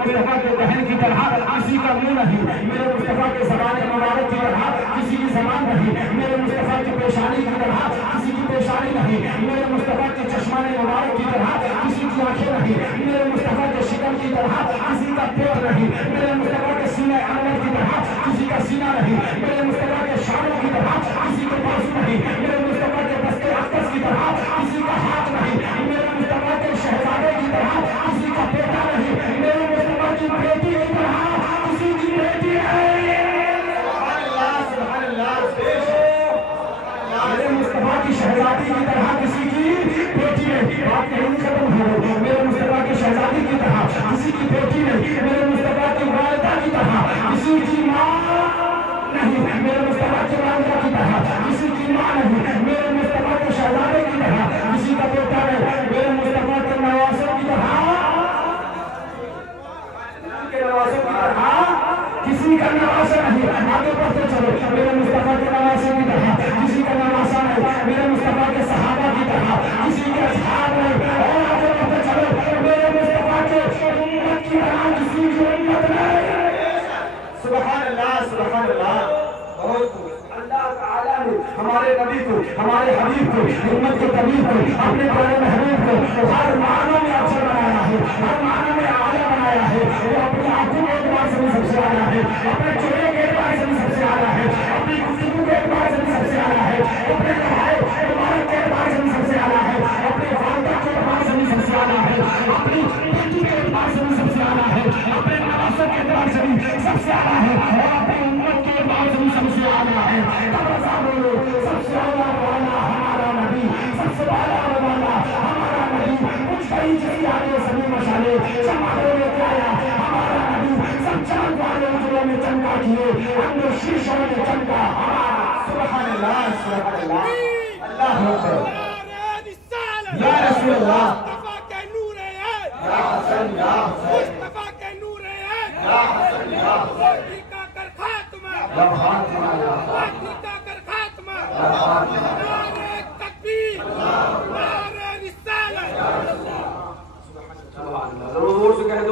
مصطفیٰ کے دہن کی طرح کسی کا منہ نہیں، میرے مصطفیٰ کے زبان مبارک کی طرح کسی کی زبان نہیں، میرے مصطفیٰ کی پیشانی کی طرح کسی کی پیشانی نہیں، میرے مصطفیٰ کے چشمان مبارک کی طرح کسی کی آنکھیں نہیں، میرے مصطفیٰ کے شکم کی طرح کسی کا پیٹ نہیں، میرے مصطفیٰ کے سینہ انور کی طرح کسی کا سینہ نہیں، میرے مصطفیٰ کے شانوں کی طرح کسی کے بازو نہیں، میرے مصطفیٰ کے دستے اقدس کی طرح کسی کا ہاتھ نہیں، میرے مصطفیٰ کے شہزادے کی طرح کسی کا بیٹا نہیں، میرے مصطفیٰ کی بیٹی کی طرح کسی کی بیٹی ہے۔ میرے مصطفیٰ کی شہزادی کی طرح کسی کی بیٹی نہیں، بات نہیں ختم ہو گئی، میرے مصطفیٰ کی شہزادی کی طرح کسی کی بیٹی نہیں، میرے مصطفیٰ کی والدہ کی طرح کسی کی ماں نہیں، میرے مصطفیٰ کی والدہ کی طرح کسی کی ماں نہیں، میرے مصطفیٰ کے شہزادے کی طرح کسی کا بیٹا نہیں، میرے مصطفیٰ کے نواسوں کی طرح کسی کا نواسا نہیں، آگے بڑھتے چلو، میرے مصطفیٰ کے نواسے کی طرح کسی کا نواسا نہیں، میرے مصطفیٰ کے صحابہ کی طرح کسی کے اصحاب نہیں، اور آگے بڑھتے چلو، میرے مصطفیٰ کے امت کی طرح کسی کی امت نہیں۔ سبحان اللہ سبحان اللہ۔ اللہ تعالیٰ نے ہمارے نبی کو، ہمارے حبیب کو، امت کے طبیب کو، اپنے پیارے محبوب کو ہر معنوں میں افضل بنایا ہے، ہر معنوں میں اعلیٰ بنایا ہے، وہ اپنی آنکھوں کے اعتبار سے بھی سب سے اعلیٰ ہے، اپنے چہرے کے اعتبار سے بھی سب سے اعلیٰ ہے، اپنی گفتگو کے اعتبار سے بھی سب سے اعلیٰ ہے، اپنے لمحے مبارک کے اعتبار سے بھی سب سے اعلیٰ ہے، اپنے والدہ کے اعتبار سے بھی سب سے اعلیٰ ہے، اپنی بیٹی کے اعتبار سے بھی سب سے اعلیٰ ہے، اپنے نواسوں کے اعتبار سے بھی سب سے اعلیٰ ہے، اور اپنی امت کے اعتبار سے بھی سب سے اعلیٰ ہے۔ تب رضا بولو، سب سے اعلیٰ والا ہمارا نبی، سب سے اعلیٰ والا ہمارا نبی، کچھ کئی چیز آگے سبھی مشالے چمکوں میں آیا، ہمارا نبی سب چمک والے اجروں میں چمکا کیے، ہم نے شیشوں میں چمکا۔ سبحان اللہ سبحان اللہ، اللہ اکبر، یا رسول اللہ، مصطفیٰ کے نور ہے، یا حسن یا حسین، مصطفیٰ کے نور ہے، یا حسن یا حسین، ٹھیکا کر خاتمہ، یا خاتمہ، ٹھیکا کر خاتمہ، یا خاتمہ، نعرہ تکبیر، نعرہ رسالت، سبحان اللہ، ضرور سے کہہ دو